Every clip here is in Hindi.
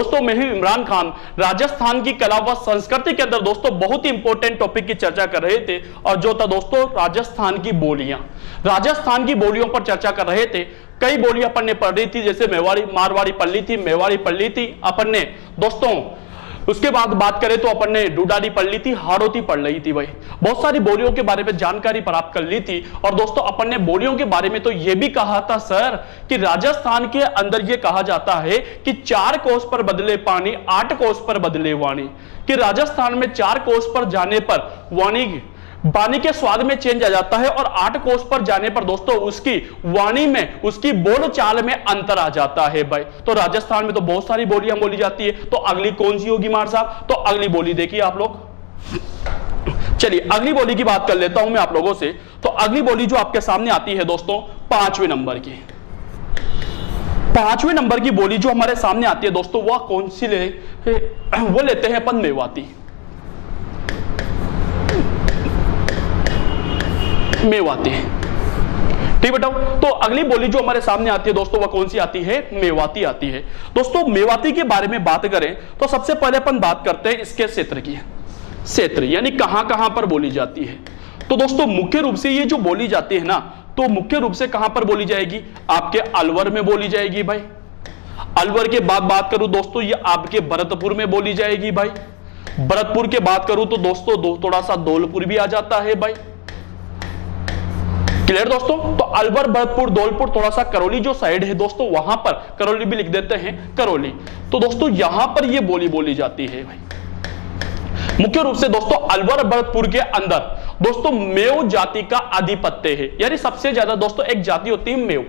दोस्तों मैं हूं इमरान खान। राजस्थान की कला व संस्कृति के अंदर दोस्तों बहुत ही इंपॉर्टेंट टॉपिक की चर्चा कर रहे थे और जो था दोस्तों राजस्थान की बोलियां। राजस्थान की बोलियों पर चर्चा कर रहे थे। कई बोलियां अपन ने पढ़ रही थी, जैसे मेवाड़ी मारवाड़ी पढ़ ली थी, मेवाड़ी पढ़ ली थी अपन ने दोस्तों। उसके बाद बात करें तो अपन ने डूडाडी पढ़ ली थी, हाड़ौती पढ़ ली थी भाई। बहुत सारी बोलियों के बारे में जानकारी प्राप्त कर ली थी। और दोस्तों अपन ने बोलियों के बारे में तो यह भी कहा था सर कि राजस्थान के अंदर यह कहा जाता है कि 4 कोस पर बदले पानी, 8 कोस पर बदले वाणी। कि राजस्थान में 4 कोस पर जाने पर वाणी के स्वाद में चेंज आ जाता है और 8 कोस पर जाने पर दोस्तों उसकी वाणी में, उसकी बोल चाल में अंतर आ जाता है भाई। तो राजस्थान में तो बहुत सारी बोलियां बोली जाती है, तो अगली कौन सी होगी मार साहब? तो अगली बोली देखिए आप लोग। चलिए अगली बोली की बात कर लेता हूं मैं आप लोगों से। तो अगली बोली जो आपके सामने आती है दोस्तों 5वें नंबर की, 5वें नंबर की बोली जो हमारे सामने आती है दोस्तों, वह कौन सी वो लेते हैं अपन मेवाती। मेवाती, ठीक बताओ। तो अगली बोली जो हमारे सामने आती है दोस्तों वह कौन सी आती है? मेवाती आती है। दोस्तों मेवाती के बारे में बात करें तो सबसे पहले अपन बात करते हैं इसके क्षेत्र की। क्षेत्र यानी कहां कहां पर बोली जाती है। तो दोस्तों मुख्य रूप से ये जो बोली जाती है ना, तो मुख्य रूप से कहां पर बोली जाएगी? आपके अलवर में बोली जाएगी भाई। अलवर के बाद बात करूं दोस्तों, ये आपके भरतपुर में बोली जाएगी भाई। भरतपुर के बात करूं तो दोस्तों थोड़ा सा धौलपुर भी आ जाता है भाई। क्लियर दोस्तों? तो अलवर, भरतपुर, धौलपुर, थोड़ा सा करौली जो साइड है दोस्तों, वहां पर करौली भी लिख देते हैं, करौली। तो दोस्तों यहां पर ये बोली बोली जाती है भाई। मुख्य रूप से दोस्तों अलवर भरतपुर के अंदर दोस्तों मेव जाति का आधिपत्य है। यानी सबसे ज्यादा दोस्तों एक जाति होती है मेव।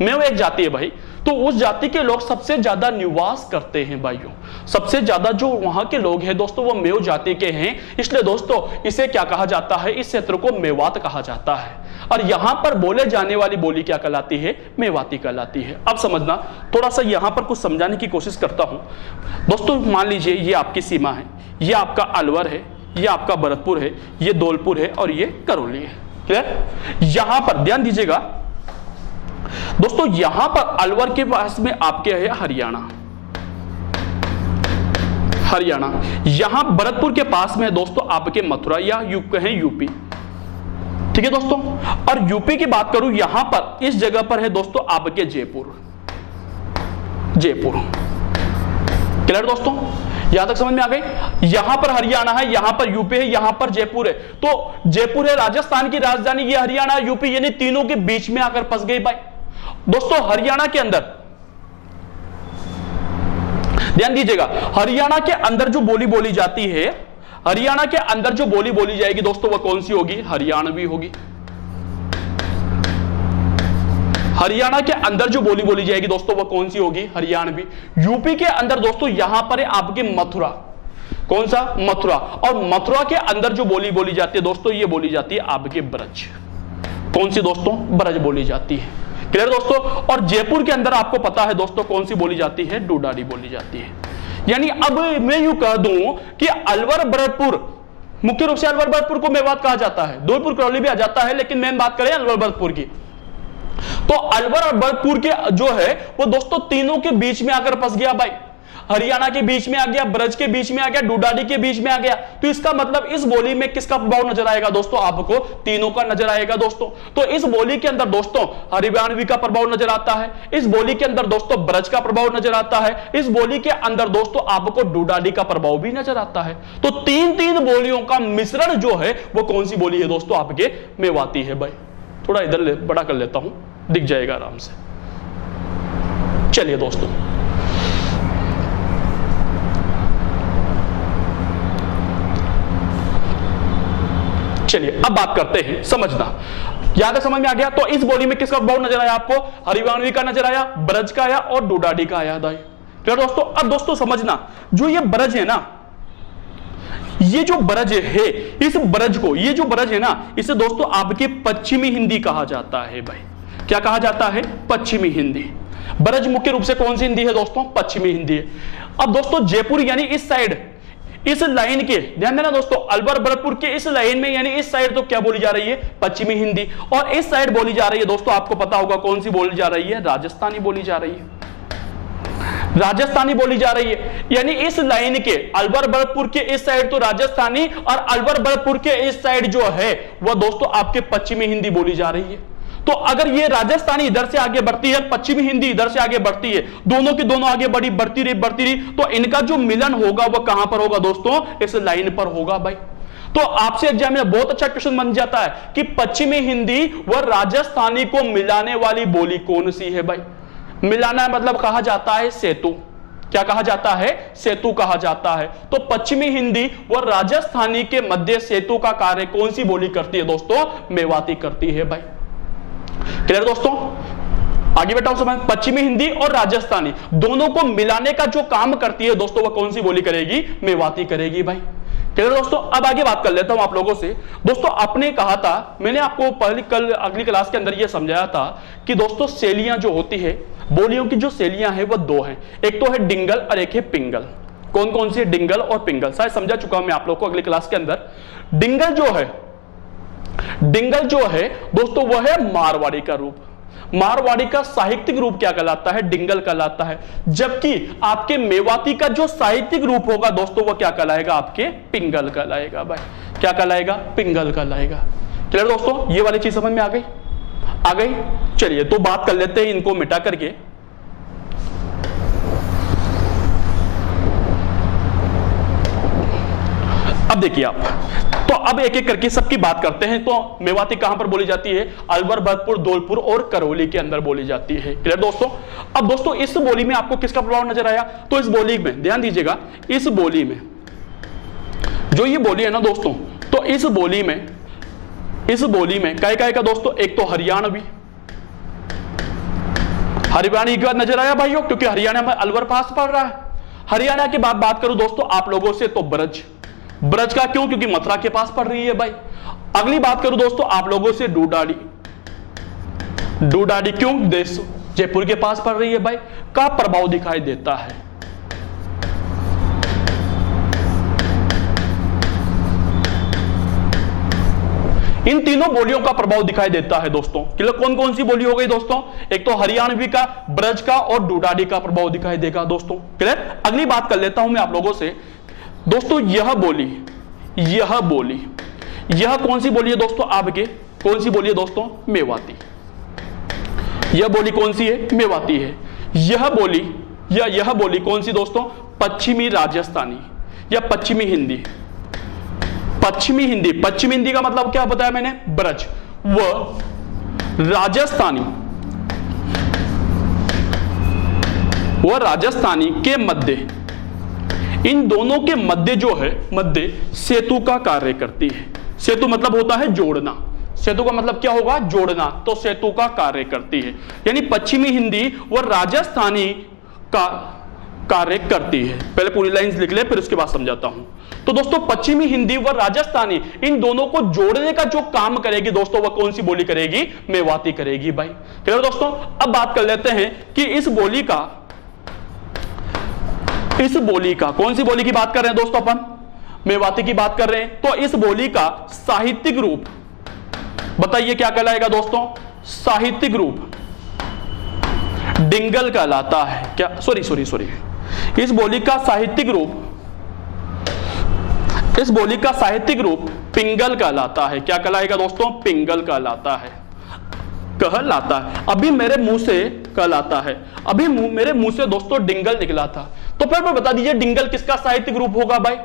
मेव एक जाति है भाई। तो उस जाति के लोग सबसे ज्यादा निवास करते हैं भाइयों। सबसे ज्यादा जो वहां के लोग हैं दोस्तों वो मेव जाति के हैं। इसलिए दोस्तों इसे क्या कहा जाता है? इस क्षेत्र को मेवात कहा जाता है। और यहां पर बोले जाने वाली बोली क्या कहलाती है? मेवाती कहलाती है। अब समझना, थोड़ा सा यहां पर कुछ समझाने की कोशिश करता हूं दोस्तों। मान लीजिए ये आपकी सीमा है, ये आपका अलवर है, ये आपका भरतपुर है, ये धौलपुर है और ये करौली है। क्लियर? यहां पर ध्यान दीजिएगा दोस्तों, यहां पर अलवर के पास में आपके है हरियाणा, हरियाणा। यहां भरतपुर के पास में दोस्तों आपके मथुरा या यूपी। ठीक है दोस्तों? और यूपी की बात करूं, यहां पर इस जगह पर है दोस्तों आपके जयपुर। क्लियर दोस्तों? यहां तक समझ में आ गई? यहां पर हरियाणा है, यहां पर यूपी है, यहां पर जयपुर है। तो जयपुर है राजस्थान की राजधानी, ये हरियाणा, यूपी, यानी तीनों के बीच में आकर फंस गई भाई। दोस्तों हरियाणा के अंदर ध्यान दीजिएगा, हरियाणा के अंदर जो बोली बोली जाती है, हरियाणा के अंदर जो बोली बोली जाएगी दोस्तों वह कौन सी होगी? हरियाणवी होगी। हरियाणा के अंदर जो बोली बोली जाएगी दोस्तों वह कौन सी होगी? हरियाणवी। यूपी के अंदर दोस्तों यहां पर है आपके मथुरा। कौन सा? मथुरा। और मथुरा के अंदर जो बोली बोली जाती है दोस्तों, ये बोली जाती है आपके ब्रज। कौन सी दोस्तों? ब्रज बोली जाती है। क्लियर दोस्तों? और जयपुर के अंदर आपको पता है दोस्तों कौन सी बोली जाती है? डूडाडी बोली जाती है। यानी अब मैं यूं कह दूं कि अलवर भरतपुर, मुख्य रूप से अलवर भरतपुर को मेवात कहा जाता है, धौलपुर करौली भी आ जाता है, लेकिन मैं बात करें अलवर भरतपुर की, तो अलवर और भरतपुर के जो है वो दोस्तों तीनों के बीच में आकर फंस गया भाई। हरियाणा के बीच में आ गया, ब्रज के बीच में आ गया, डूडाडी के बीच में आ गया। तो इसका मतलब इस बोली में किसका प्रभाव नजर आएगा दोस्तों? आपको तीनों का नजर आएगा दोस्तों। तो इस बोली के अंदर दोस्तों हरियाणवी का प्रभाव नजर आता है, इस बोली के अंदर दोस्तों ब्रज का प्रभाव नजर आता है, इस बोली के अंदर दोस्तों आपको डूडाडी का प्रभाव भी नजर आता है। तो तीन बोलियों का मिश्रण जो है वो कौन सी बोली है दोस्तों? आपके मेवाती है भाई। थोड़ा इधर बड़ा कर लेता हूं, दिख जाएगा आराम से। चलिए दोस्तों चलिए अब बात करते हैं, समझना। यहां तक समझ में आ गया? तो इस बोली में किसका प्रभाव नजर आया आपको? हरियाणवी का नजर आया, ब्रज का आया और डूडाडी का आया भाई। क्लियर दोस्तों? अब दोस्तों समझना, जो ये ब्रज है ना, ये जो ब्रज है, इस ब्रज को, ये जो ब्रज है ना, इसे दोस्तों आपके पश्चिमी हिंदी कहा जाता है भाई। क्या कहा जाता है? पश्चिमी हिंदी। ब्रज मुख्य रूप से कौन सी हिंदी है दोस्तों? पश्चिमी हिंदी है। अब दोस्तों जयपुर यानी इस साइड, इस लाइन के, ध्यान देना दोस्तों, अलवर भरतपुर के इस लाइन में यानी इस साइड तो क्या बोली जा रही है? पश्चिमी हिंदी। और इस साइड बोली जा रही है दोस्तों, आपको पता होगा कौन सी बोली जा रही है? राजस्थानी बोली जा रही है। राजस्थानी बोली जा रही है। यानी इस लाइन के अलवर भरतपुर के इस साइड तो राजस्थानी और अलवर भरतपुर के इस साइड जो है वह दोस्तों आपके पश्चिमी हिंदी बोली जा रही है। तो अगर ये राजस्थानी इधर से आगे बढ़ती है, पश्चिमी हिंदी इधर से आगे बढ़ती है, दोनों की दोनों आगे बढ़ती रही, तो इनका जो मिलन होगा वह कहां पर होगा दोस्तों? इस लाइन पर होगा भाई। तो आपसे एग्जाम में बहुत अच्छा क्वेश्चन बन जाता है कि पश्चिमी हिंदी व राजस्थानी को मिलाने वाली बोली कौन सी है भाई? मिलाना मतलब कहा जाता है सेतु। क्या कहा जाता है? सेतु कहा जाता है। तो पश्चिमी हिंदी व राजस्थानी के मध्य सेतु का कार्य कौन सी बोली करती है दोस्तों? मेवाती करती है भाई। क्लियर दोस्तों? आगे बताओ समझ। पश्चिमी हिंदी और राजस्थानी दोनों को मिलाने का जो काम करती है दोस्तों वह कौन सी बोली करेगी? मेवाती करेगी भाई। क्लियर दोस्तों? अब आगे बात कर लेता हूं आप लोगों से। दोस्तों आपने कहा था, मैंने आपको अगली क्लास के अंदर यह समझाया था कि दोस्तों शैलियां जो होती है, बोलियों की जो शैलियां हैं वह दो हैं, एक तो है डिंगल और एक है पिंगल। कौन कौन सी है? डिंगल और पिंगल। शायद समझा चुका हूं मैं आप लोग को अगली क्लास के अंदर। डिंगल जो है दोस्तों वह है मारवाड़ी का रूप। मारवाड़ी का साहित्यिक रूप क्या कहलाता है? डिंगल कहलाता है। जबकि आपके मेवाती का जो साहित्यिक रूप होगा दोस्तों वह क्या कहलाएगा? आपके पिंगल कहलाएगा भाई। क्या कहलाएगा? पिंगल कहलाएगा। क्लियर दोस्तों? ये वाली चीज समझ में आ गई? आ गई? चलिए तो बात कर लेते हैं इनको मिटा करके। अब देखिए आप, तो अब एक एक करके सबकी बात करते हैं। तो मेवाती कहां पर बोली जाती है? अलवर भरतपुर, धौलपुर और करौली के अंदर बोली जाती है। क्लियर दोस्तों? अब दोस्तों इस बोली में आपको किसका प्रभाव नजर आया? तो इस बोली में ध्यान दीजिएगा, इस बोली में जो ये बोली है ना दोस्तों, तो इस बोली में काय का दोस्तों? एक तो हरियाणवी का नजर आया भाइयों, क्योंकि हरियाणा में अलवर पास पड़ रहा है। हरियाणा की बात करूं दोस्तों आप लोगों से तो ब्रज का क्यों? क्योंकि मथुरा के पास पड़ रही है भाई। अगली बात करूं दोस्तों आप लोगों से डूडाडी क्यों? देश जयपुर के पास पड़ रही है भाई, का प्रभाव दिखाई देता है। इन तीनों बोलियों का प्रभाव दिखाई देता है दोस्तों। क्लियर? कौन कौन सी बोली हो गई दोस्तों? एक तो हरियाणवी का, ब्रज का और डूडाडी का प्रभाव दिखाई देगा दोस्तों। क्लियर? अगली बात कर लेता हूं मैं आप लोगों से दोस्तों, यह बोली यह कौन सी बोली है दोस्तों? आपके कौन सी बोली है दोस्तों? मेवाती। यह बोली कौन सी है? मेवाती है। यह बोली कौन सी दोस्तों? पश्चिमी राजस्थानी या पश्चिमी हिंदी। पश्चिमी हिंदी का मतलब क्या बताया मैंने? ब्रज। व राजस्थानी के मध्य, इन दोनों के मध्य जो है, मध्य सेतु का कार्य करती है। सेतु मतलब होता है जोड़ना। सेतु का मतलब क्या होगा? जोड़ना। तो सेतु का कार्य करती है, यानी पश्चिमी हिंदी व राजस्थानी का कार्य करती है। पहले पूरी लाइंस लिख ले, फिर उसके बाद समझाता हूं। तो दोस्तों पश्चिमी हिंदी व राजस्थानी इन दोनों को जोड़ने का जो काम करेगी दोस्तों वह कौन सी बोली करेगी? मेवाती करेगी भाई। क्लियर दोस्तों? अब बात कर लेते हैं कि इस बोली का कौन सी बोली की बात कर रहे हैं दोस्तों? अपन मेवाती की बात कर रहे हैं। तो इस बोली का साहित्यिक रूप बताइए क्या कहलाएगा दोस्तों? साहित्यिक रूप डिंगल कहलाता है। क्या? सॉरी, इस बोली का साहित्यिक रूप पिंगल कहलाता है। क्या कहलाएगा दोस्तों? पिंगल कहलाता है। अभी मेरे मुंह से कहलाता है, अभी मेरे मुंह से दोस्तों डिंगल निकला था। तो फिर बता दीजिए डिंगल किसका साहित्यिक रूप होगा भाई?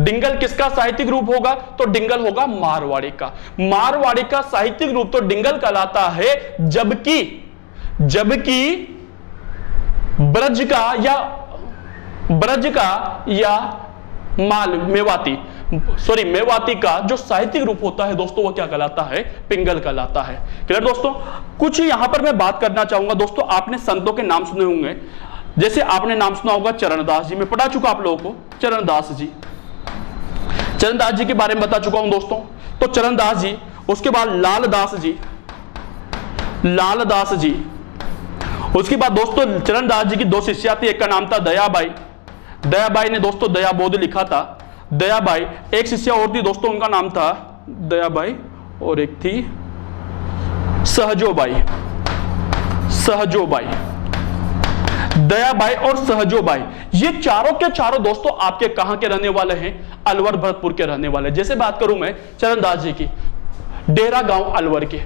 डिंगल किसका साहित्यिक रूप होगा? तो डिंगल होगा मारवाड़ी का। मारवाड़ी का साहित्यिक रूप तो डिंगल कहलाता है, जबकि ब्रज का या मेवाती का जो साहित्यिक रूप होता है दोस्तों वह क्या कहलाता है? पिंगल कहलाता है। क्लियर दोस्तों? कुछ यहां पर मैं बात करना चाहूंगा दोस्तों। आपने संतों के नाम सुने होंगे, जैसे आपने नाम सुना होगा चरणदास जी। मैं पढ़ा चुका आप लोगों को चरणदास जी के बारे में बता चुका हूं दोस्तों। तो चरणदास जी, उसके बाद लालदास जी, उसके बाद दोस्तों चरणदास जी की दो शिष्या थी, एक का नाम था दयाबाई ने दोस्तों दयाबोध लिखा था। दयाबाई, एक शिष्या और थी दोस्तों, उनका नाम था दयाबाई और एक थी सहजोबाई। दयाबाई और सहजोबाई, ये चारों के चारों दोस्तों आपके कहां के रहने वाले हैं? अलवर भरतपुर के रहने वाले। जैसे बात करूं मैं चरणदास जी की, डेहरा गांव अलवर के,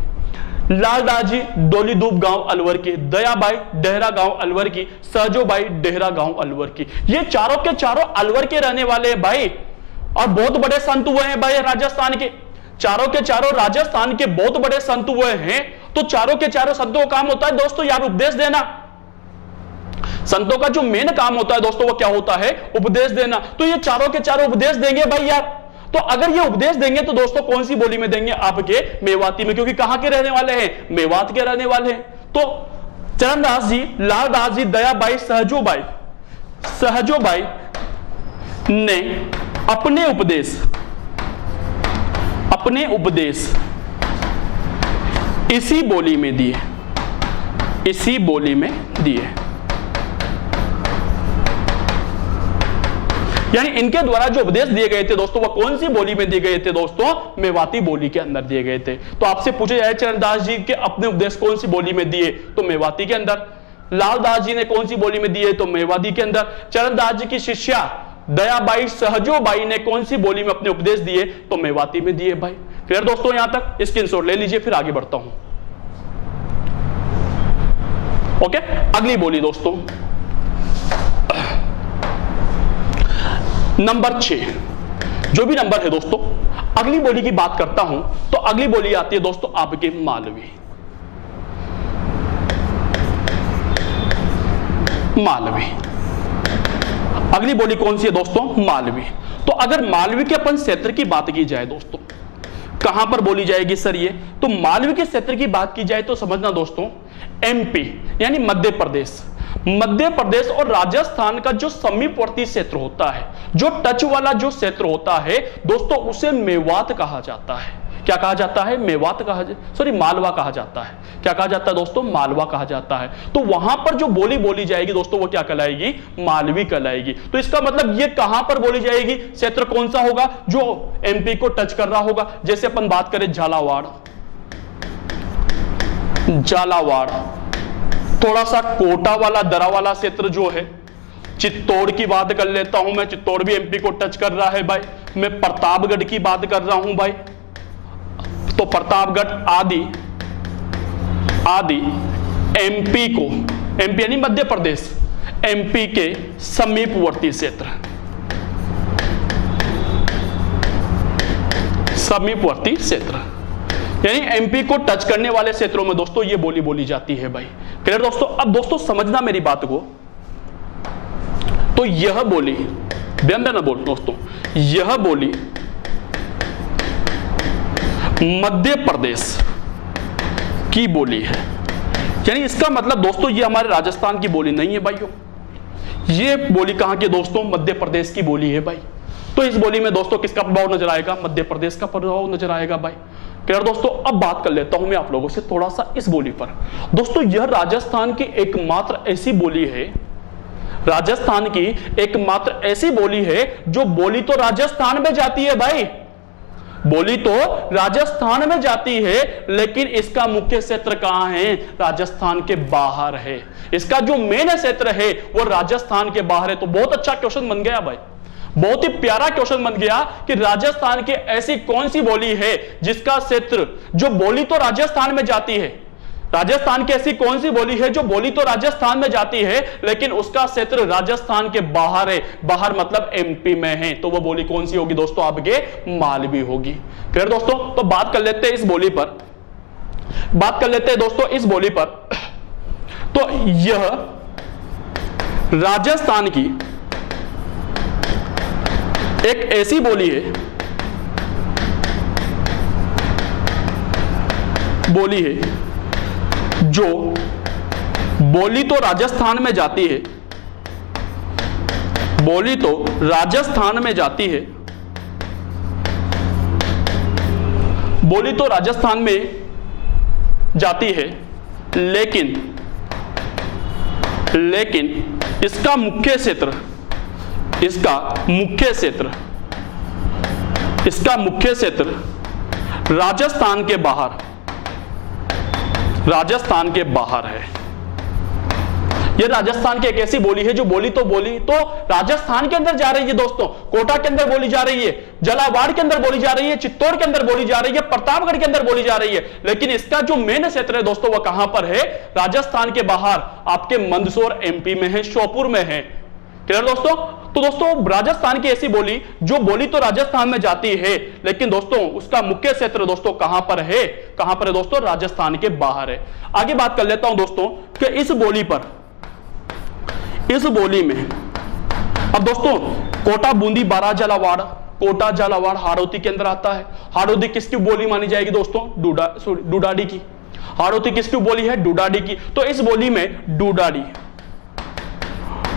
लालदास जी डोलीदूप गांव अलवर की, दयाबाई डेहरा गांव अलवर की, सहजोबाई डेहरा गांव अलवर की। ये चारों के चारों अलवर के रहने वाले हैं भाई, और बहुत बड़े संत हुए हैं भाई राजस्थान के। चारों के चारों राजस्थान के बहुत बड़े संत हुए हैं। तो चारों के चारों संतों का काम होता है दोस्तों यार उपदेश देना। संतों का जो मेन काम होता है दोस्तों वो क्या होता है? उपदेश देना। तो ये चारों के चारों उपदेश देंगे भाई यार। तो अगर ये उपदेश देंगे तो दोस्तों कौन सी बोली में देंगे? आपके मेवाती में, क्योंकि कहां के रहने वाले हैं? मेवात के रहने वाले हैं। तो चरणदास जी, लालदास जी, दयाबाई, सहजोबाई ने अपने उपदेश इसी बोली में दिए, इसी बोली में दिए। यानी इनके द्वारा जो उपदेश दिए गए थे दोस्तों वो कौन सी बोली में दिए गए थे दोस्तों? मेवाती बोली के अंदर दिए गए थे। तो आपसे पूछा जाए चरणदास जी के अपने उपदेश कौन सी बोली में दिए? तो मेवाती के अंदर। लालदास जी ने कौन सी बोली में दिए? तो मेवाती के अंदर। चरणदास जी की शिष्या दयाबाई, सहजोबाई ने कौन सी बोली में अपने उपदेश दिए? तो मेवाती में दिए भाई। क्लियर दोस्तों? यहां तक स्क्रीनशॉट ले लीजिए, फिर आगे बढ़ता हूं। ओके, अगली बोली दोस्तों नंबर 6, जो भी नंबर है दोस्तों, अगली बोली की बात करता हूं तो अगली बोली आती है दोस्तों आपके मालवी। अगली बोली कौन सी है दोस्तों? मालवी। तो अगर मालवी के अपन क्षेत्र की बात की जाए दोस्तों, कहां पर बोली जाएगी सर ये? तो मालवी के क्षेत्र की बात की जाए तो समझना दोस्तों, एमपी यानी मध्य प्रदेश और राजस्थान का जो समीपवर्ती क्षेत्र होता है, जो टच वाला जो क्षेत्र होता है दोस्तों, उसे मेवात कहा जाता है। क्या कहा जाता है? मेवात कहा, सॉरी मालवा कहा जाता है। क्या कहा जाता है दोस्तों? मालवा कहा जाता है। तो वहां पर जो बोली बोली जाएगी दोस्तों वो क्या कहलाएगी? मालवी कहलाएगी। तो इसका मतलब ये कहां पर बोली जाएगी? क्षेत्र कौन सा होगा? जो एमपी को टच कर रहा होगा। जैसे अपन बात करें झालावाड़, थोड़ा सा कोटा वाला, दरा वाला क्षेत्र जो है, चित्तौड़ की बात कर लेता हूं मैं, चित्तौड़ भी एमपी को टच कर रहा है भाई। मैं प्रतापगढ़ की बात कर रहा हूं भाई, तो प्रतापगढ़ आदि एमपी को, एमपी यानी मध्य प्रदेश, एमपी के समीपवर्ती क्षेत्र, यानी एमपी को टच करने वाले क्षेत्रों में दोस्तों ये बोली बोली जाती है भाई। क्लियर दोस्तों? अब दोस्तों समझना मेरी बात को, तो यह बोली, ध्यान देना बोल दोस्तों, यह बोली मध्य प्रदेश की बोली है। यानी इसका मतलब दोस्तों ये हमारे राजस्थान की बोली नहीं है भाइयों, ये बोली कहां की दोस्तों? मध्य प्रदेश की बोली है भाई। तो इस बोली में दोस्तों किसका प्रभाव नजर आएगा? मध्य प्रदेश का प्रभाव नजर आएगा भाई। क्लियर दोस्तों? अब बात कर लेता हूं मैं आप लोगों से थोड़ा सा इस बोली पर। दोस्तों यह राजस्थान की एकमात्र ऐसी बोली है, राजस्थान की एकमात्र ऐसी बोली है जो बोली तो राजस्थान में जाती है भाई, बोली तो राजस्थान में जाती है, लेकिन इसका मुख्य क्षेत्र कहां है? राजस्थान के बाहर है। इसका जो मेन क्षेत्र है वो राजस्थान के बाहर है। तो बहुत अच्छा क्वेश्चन बन गया भाई, बहुत ही प्यारा क्वेश्चन बन गया कि राजस्थान की ऐसी कौन सी बोली है जिसका क्षेत्र, जो बोली तो राजस्थान में जाती है, राजस्थान की ऐसी कौन सी बोली है जो बोली तो राजस्थान में जाती है लेकिन उसका क्षेत्र राजस्थान के बाहर है। बाहर मतलब एमपी में है। तो वो बोली कौन सी होगी दोस्तों? आपके मालवी होगी। क्लियर दोस्तों? तो बात कर लेते हैं इस बोली पर, बात कर लेते हैं दोस्तों इस बोली पर। तो यह राजस्थान की एक ऐसी बोली है, जो बोली तो राजस्थान में जाती है, बोली तो राजस्थान में जाती है, बोली तो राजस्थान में जाती है, लेकिन इसका मुख्य क्षेत्र राजस्थान के बाहर है। ये राजस्थान की एक ऐसी बोली है जो बोली तो राजस्थान के अंदर जा रही है दोस्तों, कोटा के अंदर बोली जा रही है, झालावाड़ के अंदर बोली जा रही है, चित्तौड़ के अंदर बोली जा रही है, प्रतापगढ़ के अंदर बोली जा रही है, लेकिन इसका जो मेन क्षेत्र है दोस्तों वह कहां पर है? राजस्थान के बाहर आपके मंदसौर एमपी में है, श्योपुर में है। क्लियर दोस्तों? तो दोस्तों राजस्थान की ऐसी बोली जो बोली तो राजस्थान में जाती है, लेकिन दोस्तों उसका मुख्य क्षेत्र दोस्तों कहां पर है? कहां पर है दोस्तों? राजस्थान के बाहर है। आगे बात कर लेता हूं दोस्तों कि इस बोली में अब दोस्तों कोटा, बूंदी, बारां, झालावाड़, कोटा, झालावाड़ हाड़ौती के अंदर आता है। हाड़ौती किसकी बोली मानी जाएगी दोस्तों? डूडाडी की। हाड़ौती किसकी बोली है? डूडाडी की। तो इस बोली में डूडाडी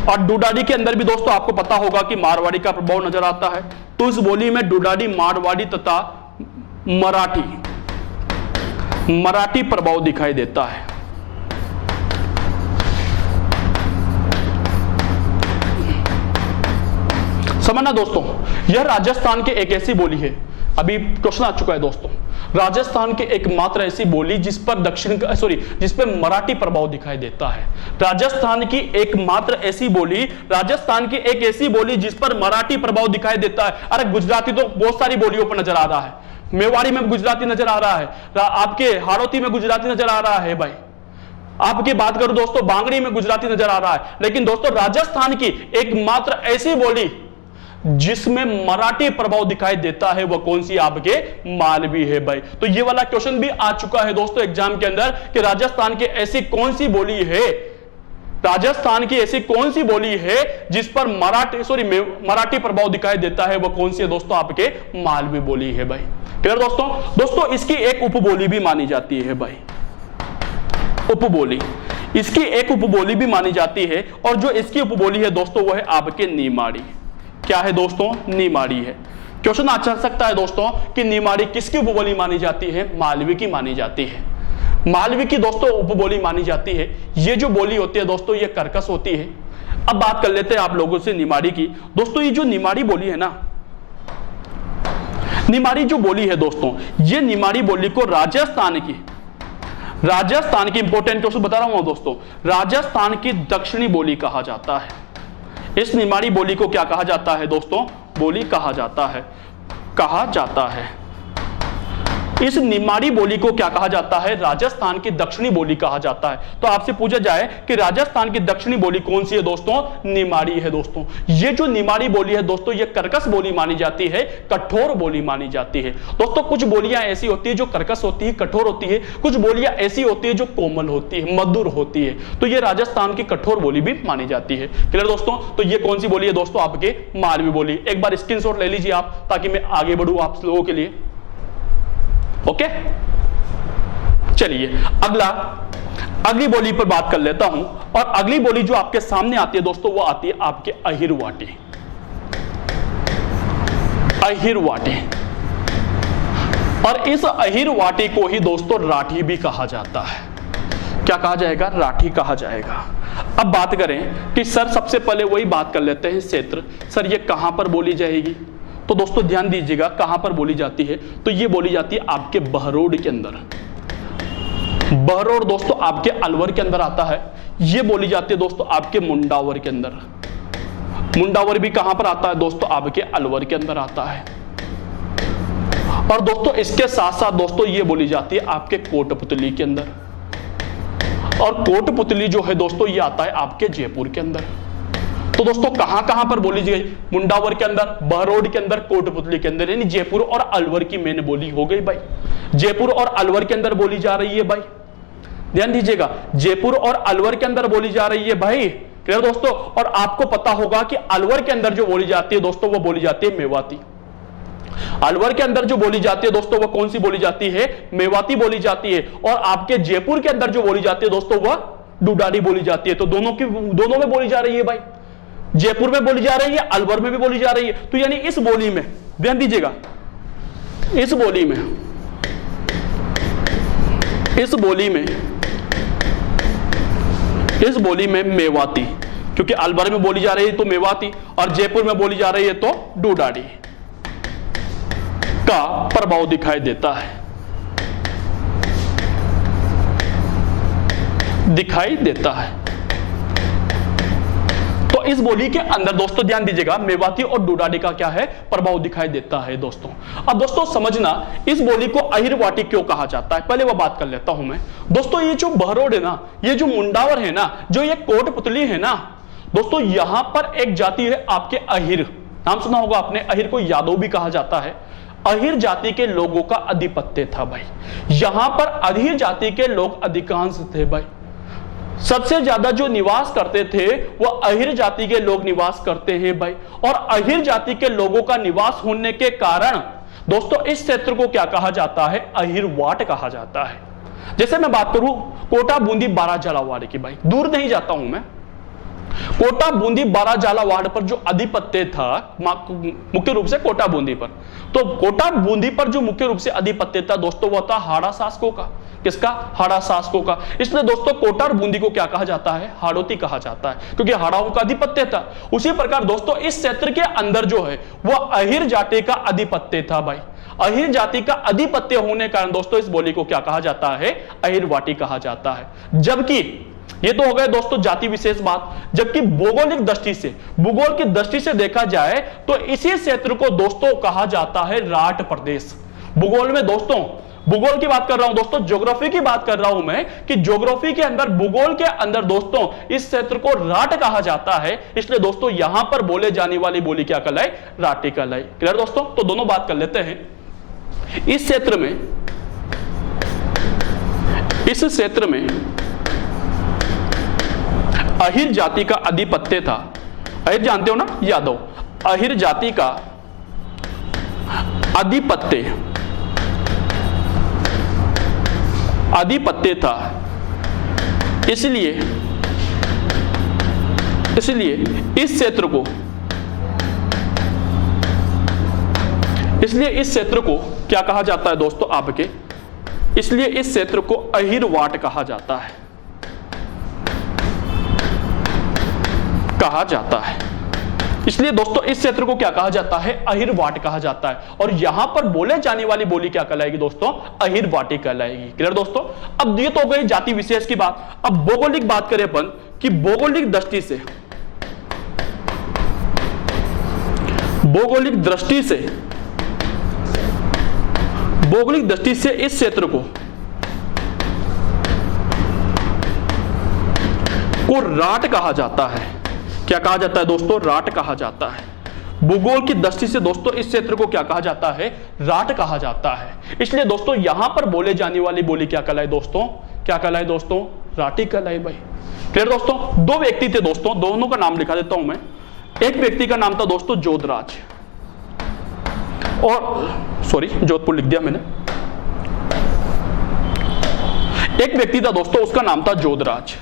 और डूडाडी के अंदर भी दोस्तों आपको पता होगा कि मारवाड़ी का प्रभाव नजर आता है। तो इस बोली में डूडाडी, मारवाड़ी तथा मराठी प्रभाव दिखाई देता है। समझना दोस्तों, यह राजस्थान की एक ऐसी बोली है, अभी क्वेश्चन आ चुका है दोस्तों, राजस्थान की एकमात्र ऐसी बोली जिस पर जिस पर मराठी प्रभाव दिखाई देता है। राजस्थान की एकमात्र ऐसी बोली, राजस्थान की एक ऐसी बोली जिस पर मराठी प्रभाव दिखाई देता है। अरे गुजराती तो बहुत सारी बोलियों पर नजर आ रहा है, मेवाड़ी में गुजराती नजर आ रहा है, आपके हाड़ौती में गुजराती नजर आ रहा है भाई, आपकी बात करूं दोस्तों बांगड़ी में गुजराती नजर आ रहा है, लेकिन दोस्तों राजस्थान की एकमात्र ऐसी बोली जिसमें मराठी प्रभाव दिखाई देता है वह कौन सी? आपके मालवी है भाई। तो ये वाला क्वेश्चन भी आ चुका है दोस्तों एग्जाम के अंदर कि राजस्थान की ऐसी कौन सी बोली है, राजस्थान की ऐसी कौन सी बोली है जिस पर मराठी प्रभाव दिखाई देता है वह कौन सी है दोस्तों? आपके मालवी बोली है भाई। क्लियर दोस्तों? दोस्तों इसकी एक उपबोली भी मानी जाती है भाई, उपबोली, इसकी एक उपबोली भी मानी जाती है, और जो इसकी उपबोली है दोस्तों वह है आपके नीमाड़ी। क्या है दोस्तों? नीमाड़ी है। क्वेश्चन आ सकता है दोस्तों कि नीमाड़ी किसकी उपबोली मानी जाती है? मालवी की मानी जाती है। मालवी की दोस्तों उपबोली मानी जाती है। ये जो बोली होती है दोस्तों ये कर्कश होती है। अब बात कर लेते हैं आप लोगों से नीमाड़ी की। दोस्तों ये जो नीमाड़ी बोली है ना, नीमाड़ी जो बोली है दोस्तों, ये नीमाड़ी बोली को राजस्थान की इंपॉर्टेंट क्वेश्चन बता रहा हूं दोस्तों, राजस्थान की दक्षिणी बोली कहा जाता है। इस नीमाड़ी बोली को क्या कहा जाता है दोस्तों? बोली कहा जाता है। इस निमाड़ी बोली को क्या कहा जाता है? राजस्थान की दक्षिणी बोली कहा जाता है। तो आपसे पूछा जाए कि राजस्थान की दक्षिणी बोली कौन सी है दोस्तों? निमाड़ी है दोस्तों। ये जो निमाड़ी बोली है दोस्तों ये कर्कश बोली मानी जाती है, कठोर बोली मानी जाती है। दोस्तों कुछ बोलियां ऐसी होती है जो कर्कश होती है, कठोर होती है, कुछ बोलियां ऐसी होती है जो कोमल होती है, मधुर होती है। तो ये राजस्थान की कठोर बोली भी मानी जाती है। क्लियर दोस्तों? तो ये कौन सी बोली है दोस्तों? आपके मालवी बोली। एक बार स्क्रीनशॉट ले लीजिए आप, ताकि मैं आगे बढ़ूं आप लोगों के लिए। ओके, चलिए अगली बोली पर बात कर लेता हूं। और अगली बोली जो आपके सामने आती है दोस्तों वो आती है आपके अहिरवाटी। और इस अहिरवाटी को ही दोस्तों राठी भी कहा जाता है। क्या कहा जाएगा? राठी कहा जाएगा। अब बात करें कि सर सबसे पहले वही बात कर लेते हैं क्षेत्र, सर ये कहां पर बोली जाएगी? तो दोस्तों ध्यान दीजिएगा कहां पर बोली जाती है। तो ये बोली जाती है आपके बहरोड के अंदर। बहरोड दोस्तों आपके अलवर के अंदर आता है। ये बोली जाती है दोस्तों आपके मुंडावर के अंदर। मुंडावर भी कहां पर आता है दोस्तों? आपके अलवर के अंदर आता है। और दोस्तों इसके साथ साथ दोस्तों ये बोली जाती है आपके कोटपुतली के अंदर। और कोटपुतली जो है दोस्तों ये आता है आपके जयपुर के अंदर। तो दोस्तों कहां कहां पर बोली गई? मुंडावर के अंदर, बहरोड के अंदर, कोटपुतली के अंदर, यानी जयपुर और अलवर की मेन बोली हो गई भाई। जयपुर और अलवर के अंदर बोली जा रही है भाई, ध्यान दीजिएगा, जयपुर और अलवर के अंदर बोली जा रही है भाई। क्लियर दोस्तों? और आपको पता होगा कि अलवर के अंदर जो बोली जाती है दोस्तों वो बोली जाती है मेवाती। अलवर के अंदर जो बोली जाती है दोस्तों वो कौन सी बोली जाती है? मेवाती बोली जाती है। और आपके जयपुर के अंदर जो बोली जाती है दोस्तों वह डूडाडी बोली जाती है। तो दोनों में बोली जा रही है भाई, जयपुर में बोली जा रही है, अलवर में भी बोली जा रही है। तो यानी इस बोली में ध्यान दीजिएगा, इस बोली में मेवाती, क्योंकि अलवर में बोली जा रही है तो मेवाती, और जयपुर में बोली जा रही है तो डूडाडी का प्रभाव दिखाई देता है, इस बोली के अंदर दोस्तों ध्यान दीजिएगा मेवाती और डूडाडी का क्या है, प्रभाव दिखाई देता है दोस्तों। अब दोस्तों समझना इस बोली को अहिरवाटी क्यों कहा जाता है, पहले वो बात कर लेता हूं मैं। दोस्तों ये जो बहरोड है ना, ये जो मुंडावर है ना, जो ये कोटपुतली है ना दोस्तों, यहां पर एक जाति है आपके अहिर, नाम सुना होगा आपने, अहिर को यादव भी कहा जाता है। अहिर जाति के लोगों का आधिपत्य था भाई, यहां पर अहिर जाति के लोग अधिकांश थे भाई। सबसे ज्यादा जो निवास करते थे वो अहिर जाति के लोग निवास करते हैं भाई। और अहिर जाति के लोगों का निवास होने के कारण दोस्तों इस क्षेत्र को क्या कहा जाता है, अहिरवाट कहा जाता है। जैसे मैं बात करूं कोटा बूंदी बारा झालावाड़ की भाई, दूर नहीं जाता हूं मैं, कोटा बूंदी बारा झालावाड़ पर जो आधिपत्य था मुख्य रूप से कोटा बूंदी पर, तो कोटा बूंदी पर जो मुख्य रूप से आधिपत्य था दोस्तों वो था हाड़ा शासकों का। किसका, हाड़ा शासकों का। इसलिए दोस्तों कोटा और बूंदी को क्या कहा जाता है, हाड़ोती कहा जाता है, क्योंकि हाड़ाओं का आधिपत्य था। उसी प्रकार दोस्तों इस क्षेत्र के अंदर जो है वो अहिर जाति का आधिपत्य था भाई। अहिर जाति का आधिपत्य होने के कारण दोस्तों इस बोली को क्या कहा जाता है, अहिरवाटी कहा जाता है। जबकि ये तो हो गए दोस्तों जाति विशेष बात, जबकि भौगोलिक दृष्टि से, भूगोल की दृष्टि से देखा जाए तो इसी क्षेत्र को दोस्तों कहा जाता है राट प्रदेश। भूगोल में दोस्तों, भूगोल की बात कर रहा हूं दोस्तों, ज्योग्राफी की बात कर रहा हूं मैं, कि ज्योग्राफी के अंदर, भूगोल के अंदर दोस्तों इस क्षेत्र को राट कहा जाता है। इसलिए दोस्तों यहां पर बोले जाने वाली बोली क्या कहलाई, राटी कहलाई। क्लियर दोस्तों, तो दोनों बात कर लेते हैं। इस क्षेत्र में अहिर जाति का आधिपत्य था। अहिर जानते हो ना, यादव, अहिर जाति का आधिपत्य था। इसलिए इस क्षेत्र को क्या कहा जाता है दोस्तों आपके, इसलिए इस क्षेत्र को अहिरवाट कहा जाता है, इसलिए दोस्तों इस क्षेत्र को क्या कहा जाता है, अहिरवाट कहा जाता है। और यहां पर बोले जाने वाली बोली क्या कहलाएगी दोस्तों, अहिरवाटी कहलाएगी। क्लियर दोस्तों, अब ये तो हो गई जाति विशेष की बात। अब भौगोलिक बात करें अपन कि भौगोलिक दृष्टि से इस क्षेत्र को राट कहा जाता है। क्या कहा जाता है दोस्तों, राट कहा जाता है। भूगोल की दृष्टि से दोस्तों इस क्षेत्र को क्या कहा जाता है, राट कहा जाता है। इसलिए दोस्तों यहां पर बोले जाने वाली बोली क्या कहलाई दोस्तों, क्या कहलाई दोस्तों, राटी कहलाई भाई। क्लियर दोस्तों, दो व्यक्ति थे दोस्तों, दोनों का नाम लिखा देता हूं मैं। एक व्यक्ति का नाम था दोस्तों जोधराज, और जोधपुर लिख दिया मैंने। एक व्यक्ति था दोस्तों, उसका नाम था जोधराज,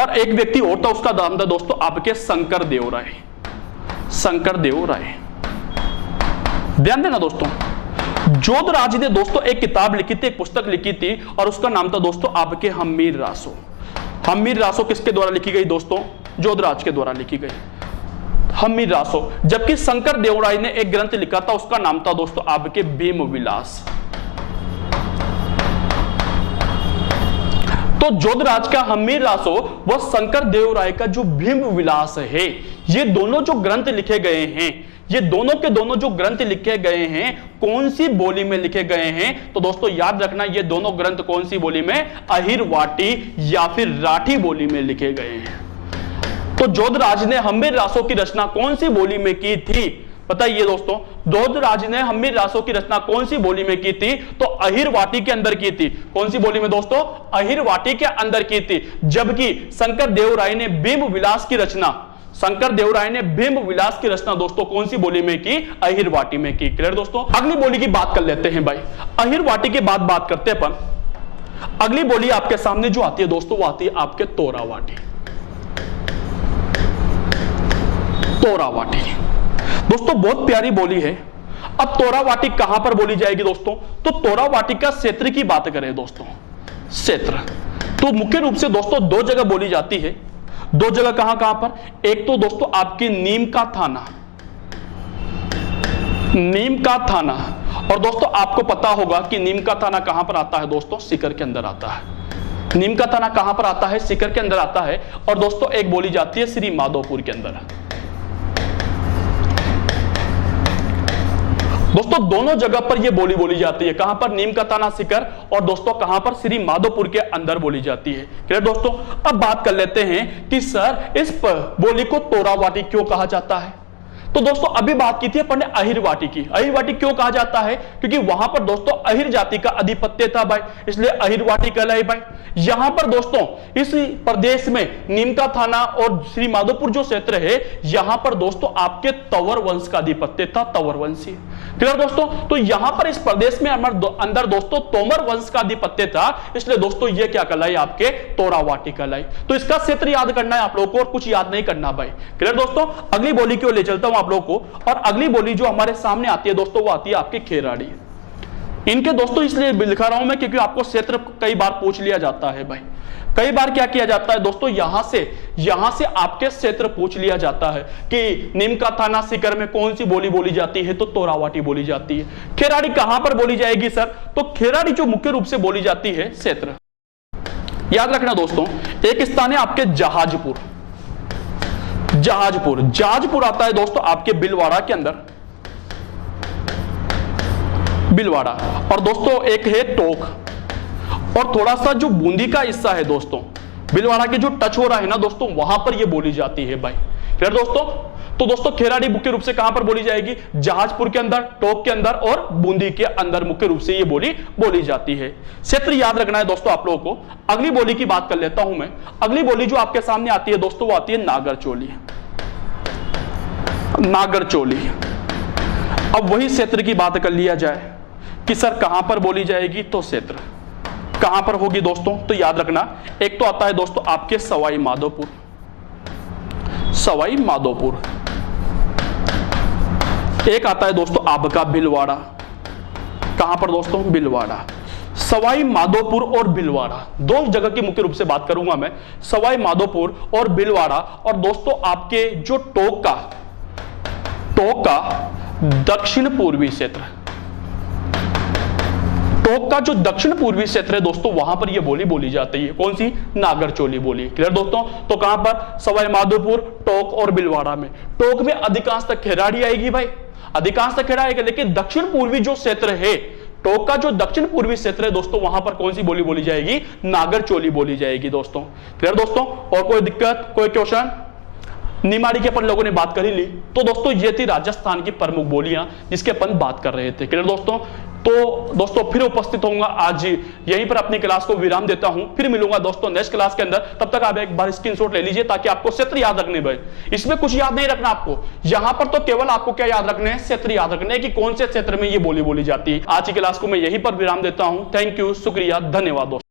और एक व्यक्ति और था, उसका नाम था दोस्तों आपके शंकर देव राय। ध्यान देना दोस्तों, जोधराज ने दोस्तों एक किताब लिखी थी, एक पुस्तक लिखी थी, और उसका नाम था दोस्तों आपके हम्मीर रासो। हम्मीर रासो किसके द्वारा लिखी गई दोस्तों, जोधराज के द्वारा लिखी गई हम्मीर रासो। जबकि शंकर देव राय ने एक ग्रंथ लिखा था, उसका नाम था दोस्तों आपके भीम विलास। तो जोधराज का हम्मीर रासो व शंकर देव राय का जो भीम विलास है, ये दोनों जो ग्रंथ लिखे गए हैं, ये दोनों के दोनों जो ग्रंथ लिखे गए हैं कौन सी बोली में लिखे गए हैं, तो दोस्तों याद रखना ये दोनों ग्रंथ कौन सी बोली में, अहिरवाटी या फिर राठी बोली में लिखे गए हैं। तो जोधराज ने हम्मीर रासो की रचना कौन सी बोली में की थी, बताइए दोस्तों। जोधराज ने हम्मीर रासो की रचना कौन सी बोली में की थी, तो अहिरवाटी के अंदर की थी। कौन सी बोली में दोस्तों, अहिरवाटी के अंदर की थी। जबकि शंकर देव राय ने भीम विलास की रचना, दोस्तों कौन सी बोली में की, अहिरवाटी में की। क्लियर दोस्तों, अगली बोली की बात कर लेते हैं भाई। अहिरवाटी के बाद बात करते हैं अपन, अगली बोली आपके सामने जो आती है दोस्तों, वो आती है आपके तोरावाटी। दोस्तों बहुत प्यारी बोली है। अब तोरावाटी कहां पर बोली जाएगी दोस्तों, तो तोरावाटी का क्षेत्र की बात करें दोस्तों, क्षेत्र तो मुख्य रूप से दोस्तों दो जगह बोली जाती है। दो जगह कहां पर, एक तो दोस्तों आपकी नीम का थाना, और दोस्तों आपको पता होगा कि नीम का थाना कहां पर आता है दोस्तों, सीकर के अंदर आता है। नीम का थाना कहां पर आता है? सीकर के अंदर आता है। और दोस्तों एक बोली जाती है श्री माधोपुर के अंदर। दोस्तों दोनों जगह पर यह बोली बोली जाती है। कहां पर? नीम का थाना सीकर, और दोस्तों कहां पर? श्री माधोपुर के अंदर बोली जाती है। क्लियर दोस्तों? अब बात कर लेते हैं कि सर इस बोली को तोरावाटी क्यों कहा जाता है। तो दोस्तों अभी बात की थी अपन ने अहिरवाटी की। अहिरवाटी क्यों कहा जाता है? क्योंकि वहां पर दोस्तों अहिर जाति का अधिपत्य था भाई, इसलिए अहिरवाटी कहलाई भाई। यहां पर दोस्तों इस प्रदेश में नीम का थाना और श्री माधोपुर जो क्षेत्र है, यहां पर दोस्तों आपके तंवर वंश का अधिपत्य था, तंवर वंशी। क्लियर दोस्तों? तो यहां पर इस प्रदेश में अंदर दोस्तों तोमर वंश का अधिपत्य था, इसलिए दोस्तों ये क्या कहलाई? आपके तोरावाटी कहलाई। तो इसका क्षेत्र याद करना है आप लोगों को और कुछ याद नहीं करना भाई। क्लियर दोस्तों? अगली बोली की ओर ले चलता हूं आप लोगों को, और अगली बोली जो हमारे सामने आती है दोस्तों वो आती है आपकी खेराड़ी। इनके दोस्तों इसलिए लिखा रहा हूं मैं क्योंकि आपको क्षेत्र कई बार पूछ लिया जाता है भाई। कई बार क्या किया जाता है दोस्तों, यहां से आपके क्षेत्र पूछ लिया जाता है कि नीम का थाना सीकर में कौन सी बोली बोली जाती है, तो तोरावाटी बोली जाती है। खेराड़ी कहां पर बोली जाएगी सर? तो खेराड़ी जो मुख्य रूप से बोली जाती है क्षेत्र, याद रखना दोस्तों, एक स्थान है आपके जहाजपुर। जहाजपुर आता है दोस्तों आपके बिलवाड़ा के अंदर, बिलवाड़ा। और दोस्तों एक है टोक, और थोड़ा सा जो बूंदी का हिस्सा है दोस्तों, बिलवाड़ा के जो टच हो रहा है ना दोस्तों, वहां पर ये बोली जाती है भाई। क्लियर दोस्तों? तो दोस्तों खेराड़ी मुख्य रूप से कहां पर बोली जाएगी? जहाजपुर के अंदर, टोक के अंदर और बूंदी के अंदर मुख्य रूप से ये बोली बोली जाती है। क्षेत्र याद रखना है दोस्तों आप लोगों को। अगली बोली की बात कर लेता हूं मैं। अगली बोली जो आपके सामने आती है दोस्तों वो आती है नागरचोली। नागरचोली। अब वही क्षेत्र की बात कर लिया जाए कि सर कहां पर बोली जाएगी, तो क्षेत्र कहां पर होगी दोस्तों, तो याद रखना, एक तो आता है दोस्तों आपके सवाई माधोपुर, सवाई माधोपुर। एक आता है दोस्तों आपका बिलवाड़ा। कहां पर दोस्तों? बिलवाड़ा। सवाई माधोपुर और बिलवाड़ा दो जगह की मुख्य रूप से बात करूंगा मैं, सवाई माधोपुर और बिलवाड़ा। और दोस्तों आपके जो टोक का दक्षिण पूर्वी क्षेत्र, टोक का जो दक्षिण पूर्वी क्षेत्र है दोस्तों, वहां पर यह बोली बोली जाती है। कौन सी? नागरचोली बोली। क्लियर दोस्तों? तो कहां पर? सवाई माधोपुर, टोक और बिलवाड़ा में। टोक में अधिकांश तक खेराड़ी आएगी भाई, अधिकांश तक खेड़ा आएगा, लेकिन दक्षिण पूर्वी जो क्षेत्र है, टोक का जो दक्षिण पूर्वी क्षेत्र है दोस्तों, वहां पर कौन सी बोली बोली जाएगी? नागरचोली बोली जाएगी दोस्तों। क्लियर दोस्तों? और कोई दिक्कत, कोई क्वेश्चन? निमाड़ी की अपन लोगों ने बात करी ली। तो दोस्तों ये थी राजस्थान की प्रमुख बोलियां जिसके अपन बात कर रहे थे। क्लियर दोस्तों? तो दोस्तों फिर उपस्थित होऊंगा, आज यहीं पर अपनी क्लास को विराम देता हूं, फिर मिलूंगा दोस्तों नेक्स्ट क्लास के अंदर। तब तक आप एक बार स्क्रीनशॉट ले लीजिए ताकि आपको क्षेत्र याद रखने भाई, इसमें कुछ याद नहीं रखना आपको, यहां पर तो केवल आपको क्या याद रखने हैं? क्षेत्र याद रखने हैं कि कौन से क्षेत्र में ये बोली बोली जाती है। आज की क्लास को मैं यहीं पर विराम देता हूं। थैंक यू, शुक्रिया, धन्यवाद दोस्तों।